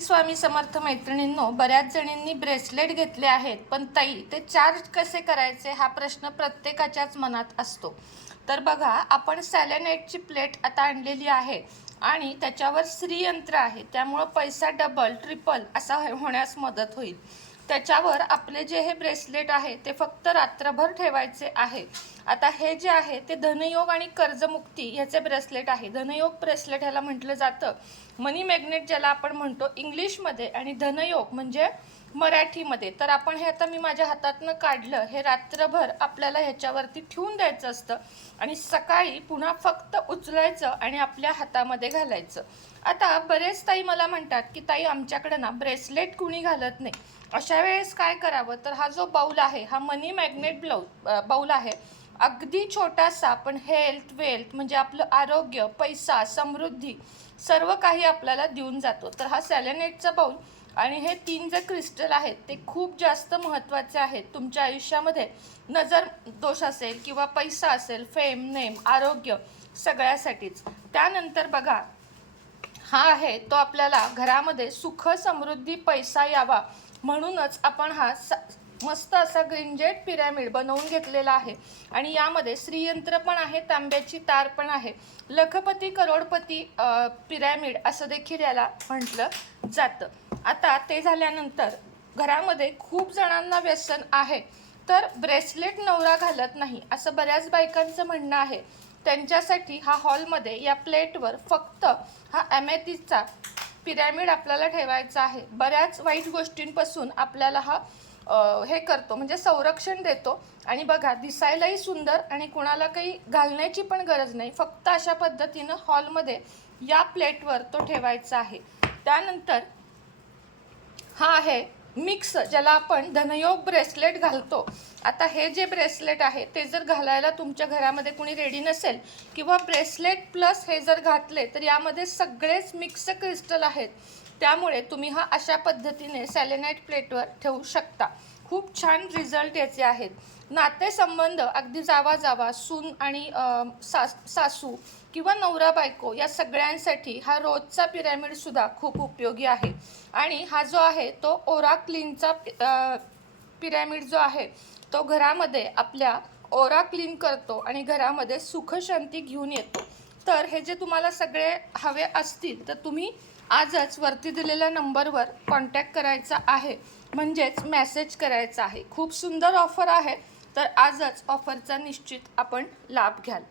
स्वामी समर्थ मैत्रिणींनो, बऱ्याच जणींनी ब्रेसलेट घेतले आहेत, पण ताई ते चार्ज कसे करायचे हा प्रश्न प्रत्येकाच्याच मनात असतो। तर बघा, आपण सेलेनाइटची प्लेट आता आणलेली आहे आणि त्याच्यावर श्रीयंत्र आहे, त्यामुळे पैसा डबल ट्रिपल असा होण्यास मदत होईल। त्याच्यावर आपले जे हे ब्रेसलेट आहे ते फक्त रात्रभर ठेवायचे आहे। आता हे जे आहे ते धनयोग आणि कर्जमुक्ती ह्याचे ब्रेसलेट आहे। धनयोग ब्रेसलेट ह्याला म्हटलं जातं, मनी मॅग्नेट ज्याला आपण म्हणतो इंग्लिशमध्ये, आणि धनयोग म्हणजे मराठीमध्ये। तर आपण हे आता मी माझ्या हातातनं काढलं, हे रात्रभर आपल्याला ह्याच्यावरती ठेवून द्यायचं असतं आणि सकाळी पुन्हा फक्त उचलायचं आणि आपल्या हातामध्ये घालायचं। आता बरेच ताई मला म्हणतात की ताई आमच्याकडे ना ब्रेसलेट कुणी घालत नाही, अशा वेळेस काय करावं? तर हा जो बाउल आहे हा मनी मॅग्नेट बाउल आहे, अगदी छोटासा, पण हेल्थ वेल्थ म्हणजे आपलं आरोग्य, पैसा, समृद्धी सर्व काही आपल्याला देऊन जातो। तर हा सेलेनाइटचा बाउल आणि हे 3 जे क्रिस्टल आहेत ते खूप जास्त महत्त्वाचे आहेत तुमच्या आयुष्यामध्ये। नजर दोष असेल किंवा पैसा असेल, फेम नेम, आरोग्य सगळ्यासाठीच। त्यानंतर बघा, हा आहे तो आपल्याला घरामध्ये सुख समृद्धी पैसा यावा म्हणूनच आपण हा मस्त असा ग्रीनजेट पिरॅमिड बनवून घेतलेला आहे आणि यामध्ये श्रीयंत्र पण आहे, तांब्याची तार पण आहे। लखपती करोडपती पिरॅमिड असं देखील याला म्हटलं जातं। आता ते झाल्यानंतर घरामध्ये खूप जणांना व्यसन आहे, तर ब्रेसलेट नवरा घालत नाही असं बऱ्याच बायकांचं म्हणणं आहे। त्यांच्यासाठी हा हॉलमध्ये या प्लेटवर फक्त हा ॲमेथिस्टचा पिरॅमिड आपल्याला ठेवायचा आहे। बऱ्याच वाईट गोष्टींपासून आपल्याला हा हे करतो, म्हणजे संरक्षण देतो आणि बघा दिसायलाही सुंदर आणि कुणाला काही घालण्याची पण गरज नाही। फक्त अशा पद्धतीनं हॉलमध्ये या प्लेटवर तो ठेवायचा आहे। त्यानंतर हा आहे मिक्स, ज्याला आपण धनयोग ब्रेसलेट घालतो। आता हे जे ब्रेसलेट आहे ते जर घालायला तुमच्या घरामध्ये कुणी रेडी नसेल किंवा ब्रेसलेट प्लस हे जर घातले तर यामध्ये सगळेच मिक्स क्रिस्टल आहेत, त्यामुळे तुम्ही हा अशा पद्धतीने सेलेनाइट प्लेटवर ठेवू शकता। खूप छान रिझल्ट याचे आहेत। नातेसंबंध अगदी जावा सून आणि सासू किंवा नवरा बायको या सगळ्यांसाठी हा रोजचा पिरॅमिडसुद्धा खूप उपयोगी आहे। आणि हा जो आहे तो ओरा क्लीनचा पिरॅमिड जो आहे तो घरामध्ये आपल्या ओरा क्लीन करतो आणि घरामध्ये सुख शांती घेऊन येतो। तर हे जे तुम्हाला सगळे हवे असतील तर तुम्ही आजच वरती दिलेल्या नंबरवर कॉन्टॅक्ट करायचा आहे, म्हणजेच मेसेज करायचा आहे। खूप सुंदर ऑफर आहे, तर आजच ऑफरचा निश्चित आपण लाभ घ्याल।